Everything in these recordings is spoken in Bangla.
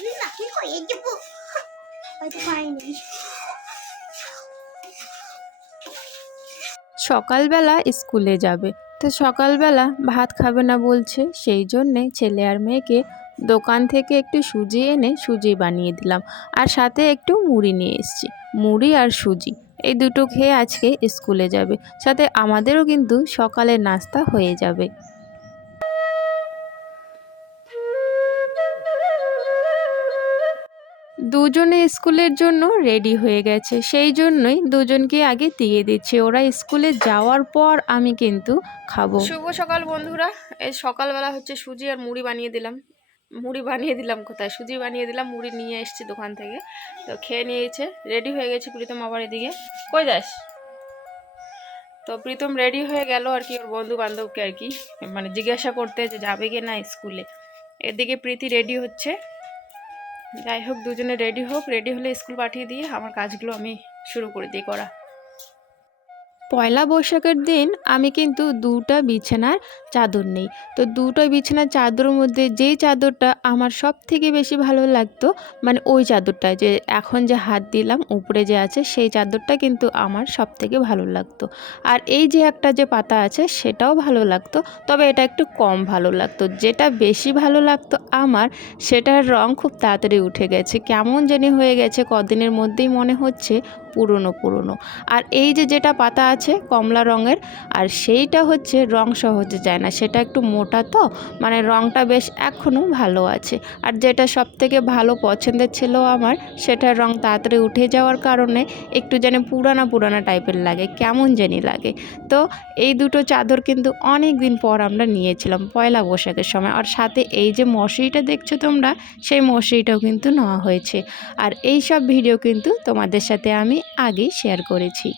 আমি হয়ে যাব হয়তো পারিনি সকালবেলা স্কুলে যাবে। তো সকালবেলা ভাত খাবে না বলছে, সেই জন্যে ছেলে আর মেয়েকে দোকান থেকে একটু সুজি এনে সুজি বানিয়ে দিলাম। আর সাথে একটু মুড়ি নিয়ে এসেছি, মুড়ি আর সুজি। এই দুটো খেয়ে আজকে স্কুলে যাবে। সাথে আমাদেরও কিন্তু সকালের নাস্তা হয়ে যাবে। দুজনে স্কুলের জন্য রেডি হয়ে গেছে। সেই জন্যই দুজনকে আগে দিয়ে দিচ্ছে। ওরা স্কুলে যাওয়ার পর আমি কিন্তু খাব। শুভ সকাল বন্ধুরা। এই সকালবেলা হচ্ছে সুজি আর মুড়ি বানিয়ে দিলাম। মুড়ি বানিয়ে দিলাম কোথায়? সুজি বানিয়ে দিলাম, মুড়ি নিয়ে এসেছি দোকান থেকে। তো খেয়ে নিয়েছে, রেডি হয়ে গেছে প্রীতম আবার এদিকে। কই যাস? তো প্রীতম রেডি হয়ে গেল আর কি, ওর বন্ধু বান্ধবকে আর কি। মানে জিজ্ঞাসা করতে যে যাবে কি না স্কুলে। এদিকে প্রীতি রেডি হচ্ছে। যাই হোক, দুজনে রেডি হোক। রেডি হলে স্কুল পাঠিয়ে দিয়ে আমার কাজগুলো আমি শুরু করে দিই করা। পয়লা বৈশাখের দিন আমি কিন্তু দুটা বিছানার চাদর নেই। তো দুটো বিছানার চাদরের মধ্যে যেই চাদরটা আমার সব থেকে বেশি ভালো লাগতো মানে ওই চাদরটা যে এখন যে হাত দিলাম উপরে যে আছে সেই চাদরটা কিন্তু আমার সব থেকে ভালো লাগতো। আর এই যে একটা যে পাতা আছে সেটাও ভালো লাগতো, তবে এটা একটু কম ভালো লাগতো। যেটা বেশি ভালো লাগতো আমার, সেটার রং খুব তাড়াতাড়ি উঠে গেছে। কেমন জানি হয়ে গেছে, কদিনের মধ্যেই মনে হচ্ছে পুরনো পুরনো। আর এই যে যেটা পাতা আছে কমলা রঙের, আর সেইটা হচ্ছে রং সহজে যায় না। সেটা একটু মোটা তো মানে রংটা বেশ এখনও ভালো আছে। আর যেটা সব থেকে ভালো পছন্দের ছিল আমার, সেটার রং তাড়াতাড়ি উঠে যাওয়ার কারণে একটু যেন পুরানা পুরানা টাইপের লাগে, কেমন জানি লাগে। তো এই দুটো চাদর কিন্তু অনেক দিন পর আমরা নিয়েছিলাম পয়লা বৈশাখের সময়। আর সাথে এই যে মশারিটা দেখছ তোমরা, সেই মশারিটাও কিন্তু নেওয়া হয়েছে। আর এই সব ভিডিও কিন্তু তোমাদের সাথে আমি আগেই শেয়ার করেছি।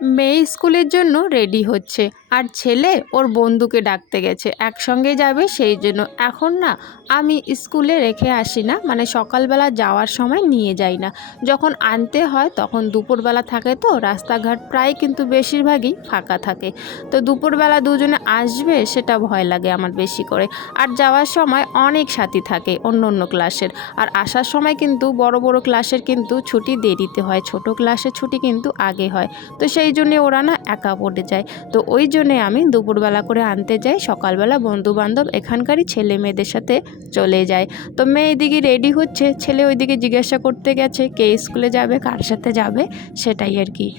মেয়ে স্কুলের জন্য রেডি হচ্ছে। আর ছেলে ওর বন্ধুকে ডাকতে গেছে। একসঙ্গে যাবে সেই জন্য। এখন না, আমি স্কুলে রেখে আসি না। মানে সকালবেলা যাওয়ার সময় নিয়ে যাই না। যখন আনতে হয় তখন দুপুরবেলা থাকে তো, রাস্তাঘাট প্রায় কিন্তু বেশিরভাগই ফাঁকা থাকে। তো দুপুরবেলা দুজনে আসবে সেটা ভয় লাগে আমার বেশি করে। আর যাওয়ার সময় অনেক সাথী থাকে অন্য অন্য ক্লাসের। আর আসার সময় কিন্তু বড় বড় ক্লাসের কিন্তু ছুটি দেরিতে হয়। ছোট ক্লাসের ছুটি কিন্তু আগে হয়। তো সেই জন্যে ওরা না একা পড়ে যায়। তো ওই জন্যে আমি দুপুরবেলা করে আনতে যাই। সকালবেলা বন্ধু বান্ধব এখানকারই ছেলে মেয়েদের সাথে চলে যায়। তো মেয়ে এদিকে রেডি হচ্ছে। ছেলে ওইদিকে জিজ্ঞাসা করতে গেছে, কে স্কুলে যাবে, কার সাথে যাবে? সেটাই আর কি।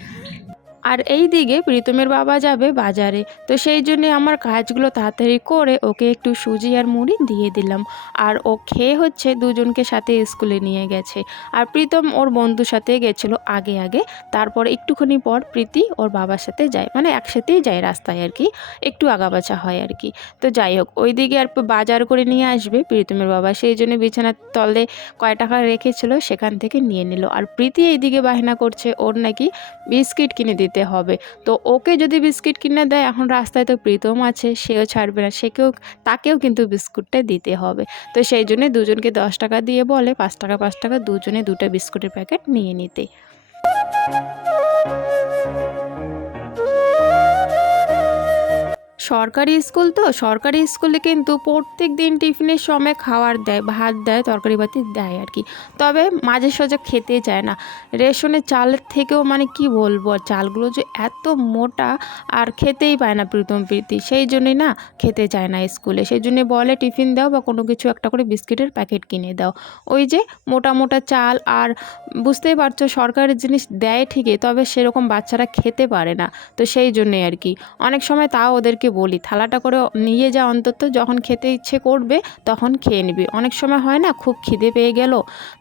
আর এই দিকে প্রীতমের বাবা যাবে বাজারে। তো সেই জন্যে আমার কাজগুলো তাড়াতাড়ি করে ওকে একটু সুজি আর মুড়ি দিয়ে দিলাম। আর ও খেয়ে হচ্ছে দুজনকে সাথে স্কুলে নিয়ে গেছে। আর প্রীতম ওর বন্ধুর সাথে গেছিল আগে আগে। তারপর একটুখানি পর প্রীতি ওর বাবার সাথে যায়। মানে একসাথেই যায় রাস্তায় আর কি। একটু আগাবাচা হয় আর কি। তো যাই হোক, ওই দিকে আর বাজার করে নিয়ে আসবে প্রীতমের বাবা। সেই জন্য বিছানার তলে কয় টাকা রেখেছিল সেখান থেকে নিয়ে নিল। আর প্রীতি এইদিকে বায়না করছে, ওর নাকি বিস্কিট কিনে দিতে হবে। তো ওকে যদি বিস্কিট কিনে দেয়, এখন রাস্তায় তো প্রীতম আছে, সেও ছাড়বে না সে কেউ তাকেও কিন্তু বিস্কুটটা দিতে হবে। তো সেই জন্যে দুজনকে দশ টাকা দিয়ে বলে, পাঁচ টাকা পাঁচ টাকা, দুজনে দুটো বিস্কুটের প্যাকেট নিয়ে নিতে। সরকারি স্কুল তো, সরকারি স্কুলে কিন্তু প্রত্যেক দিন টিফিনের সময় খাবার দেয়, ভাত দেয়, তরকারি বাতি দেয় আর কি। তবে মাঝে সাঝে খেতে চায় না। রেশনের চালের থেকেও মানে কি বলব, আর চালগুলো যে এত মোটা আর খেতেই পায় না প্রীতম প্রীতি। সেই জন্যই না খেতে চায় না স্কুলে। সেই জন্য বলে টিফিন দাও বা কোনো কিছু একটা করে বিস্কিটের প্যাকেট কিনে দাও। ওই যে মোটা মোটা চাল আর বুঝতেই পারছ সরকারের জিনিস দেয় ঠিকই, তবে সেরকম বাচ্চারা খেতে পারে না। তো সেই জন্যই আর কি। অনেক সময় তাও ওদেরকে বলি, থালাটা করে নিয়ে যা অন্তত। যখন খেতে ইচ্ছে করবে, তখন খেয়ে নিবি। অনেক সময় হয় না, খুব খিদে পেয়ে গেল,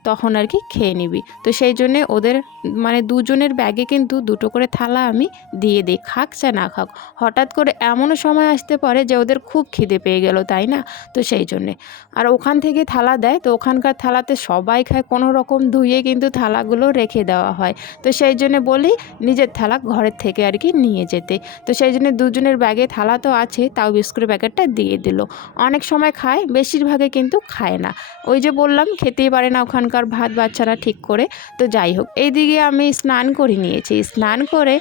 তখন আর কি খেয়ে নিবি। তো সেই জন্যে ওদের মানে দুজনের ব্যাগে কিন্তু দুটো করে থালা আমি দিয়ে দিই, খাক চা না খাক। হঠাৎ করে এমনও সময় আসতে পারে যে ওদের খুব খিদে পেয়ে গেল, তাই না? তো সেই জন্যে। আর ওখান থেকে থালা দেয়, তো ওখানকার থালাতে সবাই খায়, কোনো রকম ধুয়ে কিন্তু থালাগুলো রেখে দেওয়া হয়। তো সেই জন্যে বলি, নিজের থালা ঘরের থেকে আর কি নিয়ে যেতে। তো সেই জন্য দুজনের ব্যাগে থালা তো আছে, তাও বিস্কুটের প্যাকেটটা দিয়ে দিল। অনেক সময় খায়, বেশিরভাগে কিন্তু খায় না। ওই যে বললাম, খেতেই পারে না ওখানকার ভাত বাচ্চারা ঠিক করে। তো যাই হোক, এইদিকে আমি স্নান করে নিয়েছি। স্নান করে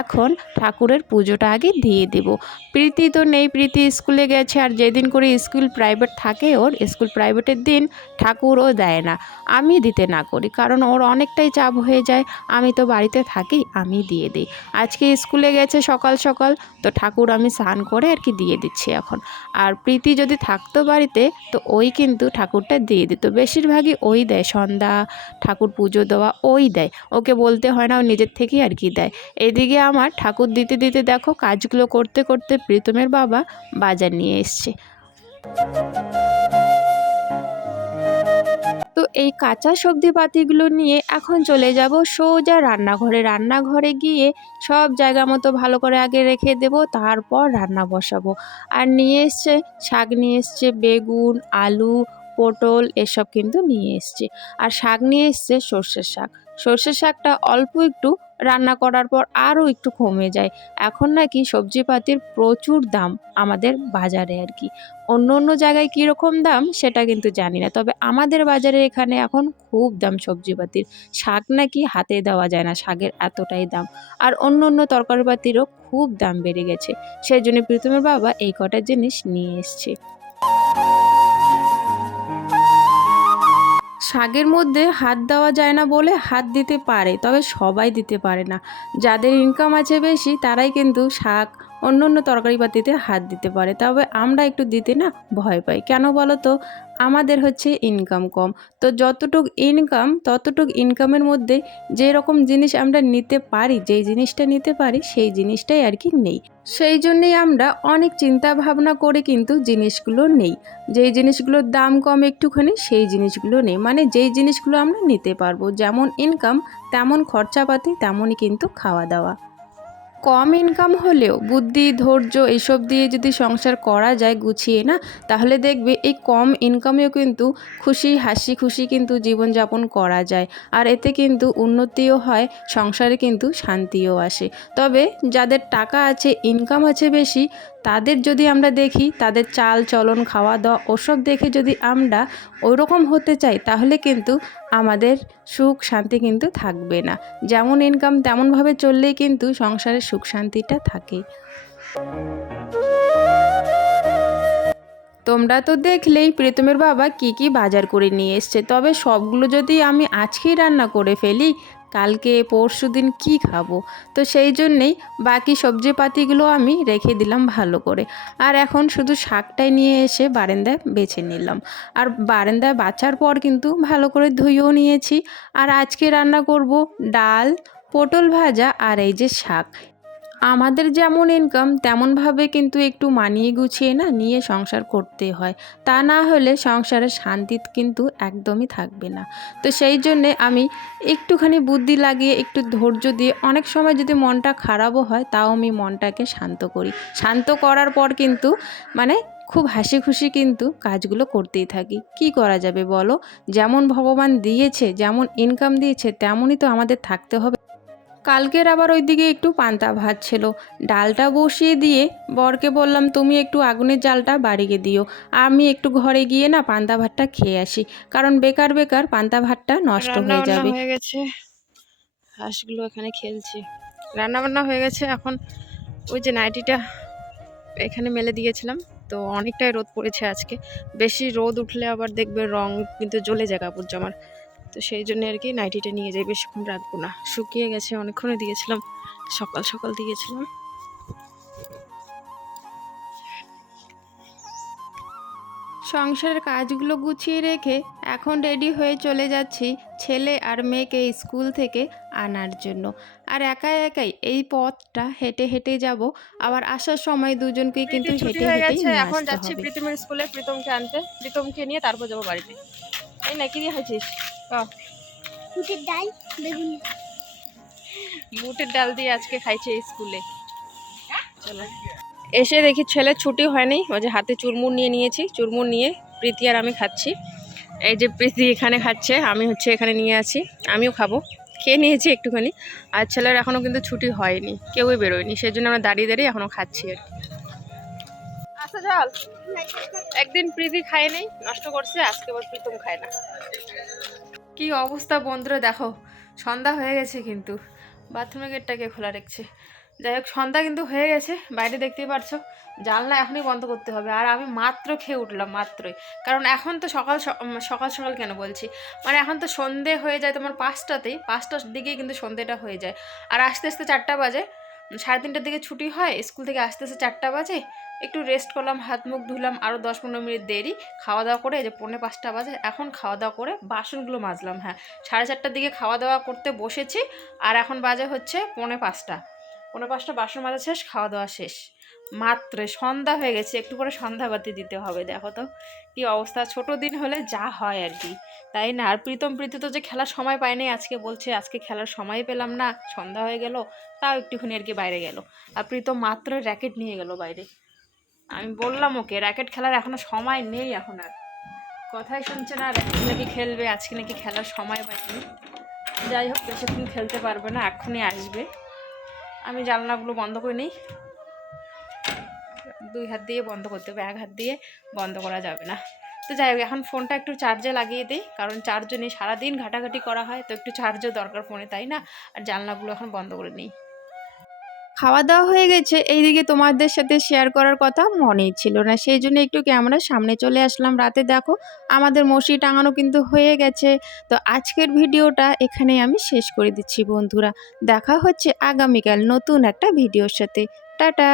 এখন ঠাকুরের পুজোটা আগে দিয়ে দেব। প্রীতি তো নেই, প্রীতি স্কুলে গেছে আর যেদিন করে স্কুল প্রাইভেট থাকে ওর, স্কুল প্রাইভেটের দিন ঠাকুরও দেয় না। আমি দিতে না করি, কারণ ওর অনেকটাই চাপ হয়ে যায়। আমি তো বাড়িতে থাকি, আমি দিয়ে দিই। আজকে স্কুলে গেছে সকাল সকাল, তো ঠাকুর আমি স্নান করে আর কি দিয়ে দিচ্ছি এখন। আর প্রীতি যদি থাকতো বাড়িতে, তো ওই কিন্তু ঠাকুরটা দিয়ে দিত। বেশিরভাগই ওই দেয়, সন্ধ্যা ঠাকুর পুজো দেওয়া ওই দেয়। ওকে বলতে হয় না, ও নিজের থেকেই আর কি দেয়। এদিকে আমার ঠাকুর দিতে দিতে দেখো কাজগুলো করতে করতে প্রীতমের বাবা বাজার নিয়ে এসছে। তো এই কাঁচা সবজি পাতিগুলো নিয়ে এখন চলে যাব সোজা রান্নাঘরে। রান্নাঘরে গিয়ে সব জায়গা মতো ভালো করে আগে রেখে দেব, তারপর রান্না বসাবো। আর নিয়ে এসছে, শাক নিয়ে এসছে, বেগুন, আলু, পটল এসব কিন্তু নিয়ে এসছে। আর শাক নিয়ে এসছে সর্ষের শাক। সর্ষের শাকটা অল্প একটু রান্না করার পর আরও একটু কমে যায়। এখন নাকি সবজিপাতির প্রচুর দাম আমাদের বাজারে আর কি। অন্য অন্য জায়গায় কীরকম দাম সেটা কিন্তু জানি না। তবে আমাদের বাজারে এখানে এখন খুব দাম সবজিপাতির। শাক নাকি হাতে দেওয়া যায় না, শাকের এতটাই দাম। আর অন্য অন্য তরকারিপাতিরও খুব দাম বেড়ে গেছে। সেই জন্য প্রীতমের বাবা এই কটা জিনিস নিয়ে এসছে। শাকের মধ্যে হাত দেওয়া যায় না বলে হাত দিতে পারে, তবে সবাই দিতে পারে না। যাদের ইনকাম আছে বেশি, তারাই কিন্তু শাক অন্য অন্য তরকারিপাতিতে হাত দিতে পারে। তবে আমরা একটু দিতে না ভয় পাই। কেন বলো তো? আমাদের হচ্ছে ইনকাম কম। তো যতটুক ইনকাম ততটুক ইনকামের মধ্যে যে রকম জিনিস আমরা নিতে পারি, যেই জিনিসটা নিতে পারি, সেই জিনিসটাই আর কি নেই। সেই জন্যেই আমরা অনেক চিন্তা ভাবনা করে কিন্তু জিনিসগুলো নেই। যেই জিনিসগুলোর দাম কম একটুখানি, সেই জিনিসগুলো নেই। মানে যেই জিনিসগুলো আমরা নিতে পারব, যেমন ইনকাম তেমন খরচাপাতি, তেমনই কিন্তু খাওয়া দাওয়া কম ইনকাম হলেও বুদ্ধি, ধৈর্য এইসব দিয়ে যদি সংসার করা যায় গুছিয়ে না, তাহলে দেখবে এই কম ইনকামেও কিন্তু খুশি, হাসি খুশি কিন্তু জীবনযাপন করা যায়। আর এতে কিন্তু উন্নতিও হয়, সংসারে কিন্তু শান্তিও আসে। তবে যাদের টাকা আছে ইনকাম আছে বেশি, তাদের যদি আমরা দেখি, তাদের চাল, চলন খাওয়া দাওয়া ওসব দেখে যদি আমরা ওইরকম হতে চাই, তাহলে কিন্তু আমাদের সুখ শান্তি কিন্তু থাকবে না। যেমন ইনকাম তেমনভাবে চললেই কিন্তু সংসারের সুখ শান্তিটা থাকে। তোমরা তো দেখলেই প্রীতমের বাবা কি কি বাজার করে নিয়ে এসছে। তবে সবগুলো যদি আমি আজকেই রান্না করে ফেলি কালকে পরশু দিন কী খাব? তো সেই জন্যেই বাকি সবজিপাতিগুলো আমি রেখে দিলাম ভালো করে। আর এখন শুধু শাকটাই নিয়ে এসে বারেন্দায় বেছে নিলাম। আর বারেন্দায় বাছার পর কিন্তু ভালো করে ধুয়েও নিয়েছি। আর আজকে রান্না করব ডাল, পটল ভাজা আর এই যে শাক। আমাদের যেমন ইনকাম তেমনভাবে কিন্তু একটু মানিয়ে গুছিয়ে না নিয়ে সংসার করতে হয়। তা না হলে সংসারে শান্তি কিন্তু একদমই থাকবে না। তো সেই জন্যে আমি একটুখানি বুদ্ধি লাগিয়ে, একটু ধৈর্য দিয়ে অনেক সময় যদি মনটা খারাপও হয়, তাও আমি মনটাকে শান্ত করি। শান্ত করার পর কিন্তু মানে খুব হাসি খুশি কিন্তু কাজগুলো করতেই থাকি। কি করা যাবে বলো? যেমন ভগবান দিয়েছে, যেমন ইনকাম দিয়েছে, তেমনই তো আমাদের থাকতে হবে। কালকের আবার ওইদিকে একটু পান্তা ভাত ছিল। ডালটা বসিয়ে দিয়ে বরকে বললাম তুমি একটু আগুনের জালটা বাড়িয়ে দিও। আমি একটু ঘরে গিয়ে না পান্তা ভাতটা খেয়ে আসি। কারণ বেকার বেকার পান্তা ভাতটা নষ্ট হয়ে যাবে। হয়ে গেছে। হাঁসগুলো এখানে খেলছে। রান্না বান্না হয়ে গেছে। এখন ওই যে নাইটিটা এখানে মেলে দিয়েছিলাম। তো অনেকটাই রোদ পড়েছে আজকে। বেশি রোদ উঠলে আবার দেখবে রং কিন্তু জ্বলে যায় কাপড় জামার। তো সেই জন্য আর কি নাইটিটা নিয়ে যাই বেশিক্ষণ রাখব না। শুকিয়ে গেছে অনেকক্ষণে দিয়েছিলাম সকাল সকাল দিয়েছিলাম। সংসারের কাজগুলো গুছিয়ে রেখে এখন রেডি হয়ে চলে যাচ্ছি ছেলে আর মেয়েকে স্কুল থেকে আনার জন্য। আর একাই একাই এই পথটা হেঁটে হেঁটে যাব। আবার আসার সময় দুজনকেই কিন্তু হেঁটে গেছে এখন যাচ্ছি প্রীতমের স্কুলে প্রীতমকে আনতে। প্রীতমকে নিয়ে তারপর যাব বাড়িতে। এই নাকি দিয়ে ক ফুটের ডাল বেগুন। বুটের ডাল দিয়ে আজকে খাইছে স্কুলে। চলো। এসে দেখি ছেলে ছুটি হয়নি ওই যে হাতে চুরমুর নিয়ে নিয়েছি চুরমুর নিয়ে প্রীতি আর আমি খাচ্ছি। এই যে প্রীতি এখানে খাচ্ছে আমি হচ্ছে এখানে নিয়ে আছি আমিও খাব। খেয়ে নিয়েছি একটুখানি আর ছেলের এখনও কিন্তু ছুটি হয়নি কেউই বেরোয়নি সেই জন্য আমরা দাঁড়িয়ে দাঁড়িয়ে এখনও খাচ্ছি আর কি। আচ্ছা চল। একদিন প্রীতি খায় নেই নষ্ট করছে আজকে আবার প্রীতম খায় না। কি অবস্থা বন্ধুরা, দেখো, সন্ধ্যা হয়ে গেছে কিন্তু। বাথরুমের গেটটাকে খোলা রেখেছে? যাই হোক, সন্ধ্যা কিন্তু হয়ে গেছে, বাইরে দেখতেই পারছ, জানলা এখনই বন্ধ করতে হবে। আর আমি মাত্র খেয়ে উঠলাম, মাত্রই। কারণ এখন তো সকাল সকাল সকাল কেন বলছি? মানে এখন তো সন্ধে হয়ে যায় তোমার পাঁচটাতেই, পাঁচটার দিকেই কিন্তু সন্ধেটা হয়ে যায়। আর আস্তে আস্তে চারটা বাজে সাড়ে তিনটার দিকে ছুটি হয়, স্কুল থেকে আস্তে আস্তে চারটা বাজে, একটু রেস্ট করলাম, হাত মুখ ধুলাম আরও দশ পনেরো মিনিট দেরি খাওয়া দাওয়া করে যে পৌনে পাঁচটা বাজে, এখন খাওয়া দাওয়া করে বাসনগুলো মাজলাম হ্যাঁ। সাড়ে চারটার দিকে খাওয়া দাওয়া করতে বসেছি, আর এখন বাজে হচ্ছে পৌনে পাঁচটা। পনেরো পাঁচটা বাসন মাজা শেষ খাওয়া দাওয়া শেষ। মাত্র সন্ধ্যা হয়ে গেছে, একটু করে সন্ধ্যাবাতি দিতে হবে, দেখো তো কি অবস্থা। ছোট দিন হলে যা হয় আর কি, তাই না? আর প্রীতম, প্রীতি তো যে খেলার সময় পায়নি, আজকে বলছে, আজকে খেলার সময় পেলাম না, সন্ধ্যা হয়ে গেল, তাও একটুখানি আর কি বাইরে গেল। আর প্রীতম মাত্র র্যাকেট নিয়ে গেল বাইরে। আমি বললাম ওকে র্যাকেট খেলার এখনও সময় নেই এখন আর। কথাই শুনছে না র্যাকেট নাকি খেলবে, আজকে নাকি খেলার সময় পায়নি। যাই হোক, বেশিক্ষণ খেলতে পারবে না, এক্ষুনি আসবে। আমি জানলাগুলো বন্ধ করে নিই। দুই হাত দিয়ে বন্ধ করতে হবে, এক হাত দিয়ে বন্ধ করা যাবে না। তো যাই হোক, এখন ফোনটা একটু চার্জে লাগিয়ে দিই, কারণ চার্জও নেই, সারাদিন ঘাটাঘাটি করা হয়, তো একটু চার্জও দরকার ফোনে, তাই না? আর জানলাগুলো এখন বন্ধ করে নিই। খাওয়া দাওয়া হয়ে গেছে, এইদিকে তোমাদের সাথে শেয়ার করার কথা মনেই ছিল না, সেই জন্য একটু ক্যামেরার সামনে চলে আসলাম। রাতে দেখো, আমাদের মশি টাঙানো কিন্তু হয়ে গেছে। তো আজকের ভিডিওটা এখানে আমি শেষ করে দিচ্ছি বন্ধুরা। দেখা হচ্ছে আগামীকাল নতুন একটা ভিডিওর সাথে। টাটা!